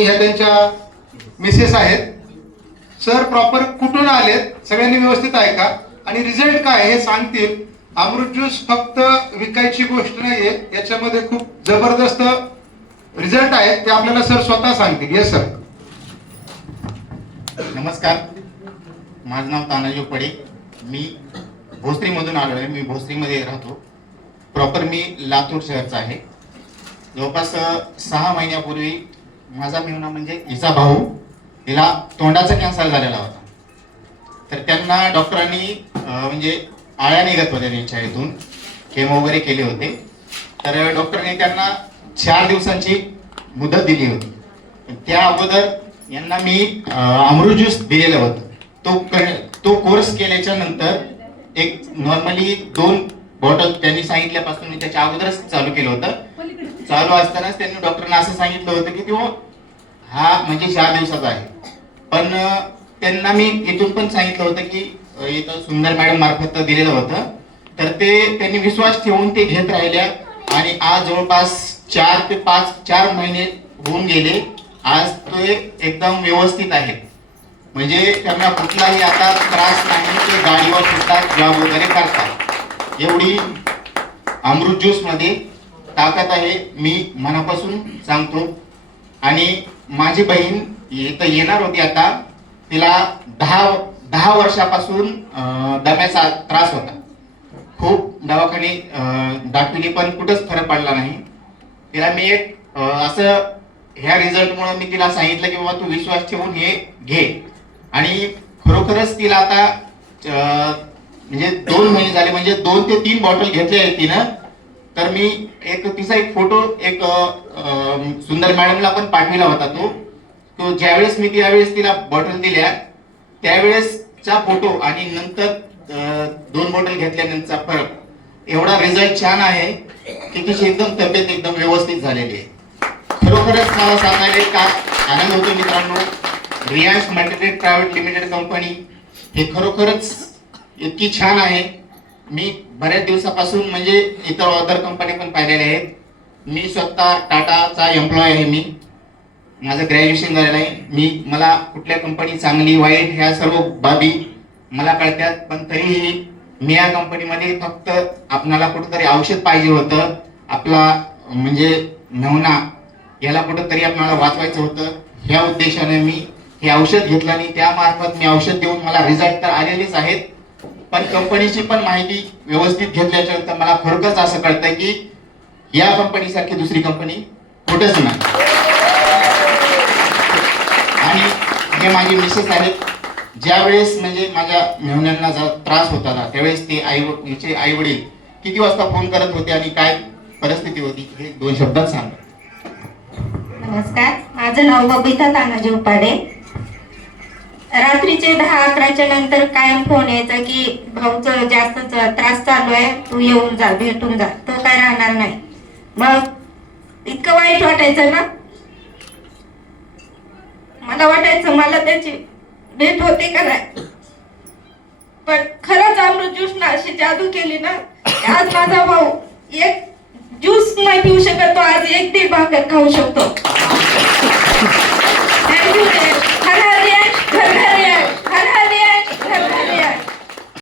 ह्या त्यांच्या मिसेस आहेत. सर प्रॉपर कुठून आलेत? सगळ्यांनी व्यवस्थित आहे का? आणि रिझल्ट काय हे सांगतील. अमृत ज्यूस फक्त विकायची गोष्ट नाहीये. याच्यामध्ये खूप जबरदस्त रिझल्ट आहे. ते आपल्याला सर स्वतः सांगतील. येस सर नमस्कार. माझं नाव तानाजी पडे. मी भोसरीमधून आलो आहे. मी भोसरीमध्ये राहतो. प्रॉपर मी लातूर शहरचा आहे. जवळपास सहा महिन्यापूर्वी माझा मेहुणा म्हणजे हिचा भाऊ हिला तोंडाचा कॅन्सर झालेला होता. तर त्यांना डॉक्टरांनी म्हणजे आळ्या निघत होत्या त्यांच्या इथून केमो वगैरे केले होते. तर डॉक्टरांनी त्यांना चार दिवसांची मुदत दिली होती. त्या अगोदर यांना मी अमृत ज्यूस दिलेलं होतं. तो तो कोर्स केल्याच्यानंतर एक नॉर्मली दोन बॉटल त्यांनी सांगितल्यापासून मी त्याच्या अगोदरच चालू केलं होतं. चालू असतानाच त्यांनी डॉक्टरना असं सांगितलं होतं की तो हा म्हणजे चार दिवसाचा आहे. पण त्यांना मी इथून पण सांगितलं होतं की इथं सुंदर मॅडम मार्फत दिलेलं होतं. तर ते त्यांनी विश्वास ठेवून ते घेत राहिल्या आणि आज जवळपास चार ते पाच चार महिने होऊन गेले. आज ते एकदम व्यवस्थित आहेत म्हणजे त्यांना कुठलाही आता त्रास नाही ते गाडीवर सुद्धा जॉब वगैरे करतात. एवढी अमृत ज्यूसमध्ये ताकद आहे मी मनापासून सांगतो. आणि माझी बहीण इथं येणार होती आता. तिला दहा दहा वर्षापासून दम्याचा त्रास होता. खूप दवाखाने अं, पण कुठंच फरक पडला नाही. तिला मी एक असं ह्या रिझल्टमुळे मी तिला सांगितलं की बाबा तू विश्वास ठेवून हे घे. आणि खरोखरच तिला आता म्हणजे दोन महिने झाले म्हणजे दोन ते तीन बॉटल घेतले आहेत तिनं. तर मी एक तिचा एक फोटो एक सुंदर मॅडमला पण पाठविला होता तो. तो ज्यावेळेस मी त्यावेळेस तिला बॉटल दिल्या त्यावेळेसचा फोटो आणि नंतर दोन बॉटल घेतल्यानंतरचा फरक. एवढा रिझल्ट छान आहे. की तिची एकदम तब्येत एकदम व्यवस्थित झालेली आहे. खरोखरच मला सांगायला का आनंद होतो मित्रांनो. Reliance material private limited company हे खरोखरच इतकी छान आहे. मी बऱ्याच दिवसापासून म्हणजे इतर अदर कंपन्या पण पाहिलेल्या आहेत. मी स्वतः टाटाचा एम्प्लॉय आहे मी. माझं ग्रॅज्युएशन झालेलं आहे. मी मला कुठल्या कंपनी चांगली वाईट ह्या सर्व बाबी मला कळतात. पण तरीही मी या कंपनीमध्ये फक्त आपणाला कुठंतरी औषध पाहिजे होतं. आपला म्हणजे नवना याला कुठंतरी आपणाला वाचवायचं होतं. ह्या उद्देशाने मी हे औषध घेतलं आणि त्यामार्फत मी औषध देऊन मला रिझल्ट तर आलेलेच आहेत. पण कंपनीची पण माहिती व्यवस्थित घेतल्याच्या नंतर मला खरोखरच असं कळतंय की या कंपनीसारखी दुसरी कंपनी कुठेच नाही. आणि हे माझे मिसेस आहेत. ज्यावेळेस म्हणजे माझ्या मेहण्यांना जर त्रास होता ना त्यावेळेस ते आई आई वडील किती वाजता फोन करत होते आणि काय परिस्थिती होती हे दोन शब्दात सांगा. नमस्कार. माझं नाव बबिता तानाजी उपाडे. रात्रीचे दहा अकराच्या नंतर कायम फोन यायचा की भाऊचं जास्त त्रास चालू आहे तू येऊन जा भेटून जा. तो काय राहणार नाही. मग इतकं वाईट वाटायचं ना? मला वाटायचं मला त्याची भेट होते का नाही? पण खरंच अमृत ज्यूस ना अशी जादू केली ना आज माझा भाऊ एक ज्यूस नाही पिऊ शकत तो आज एक दीड भाकर खाऊ शकतो.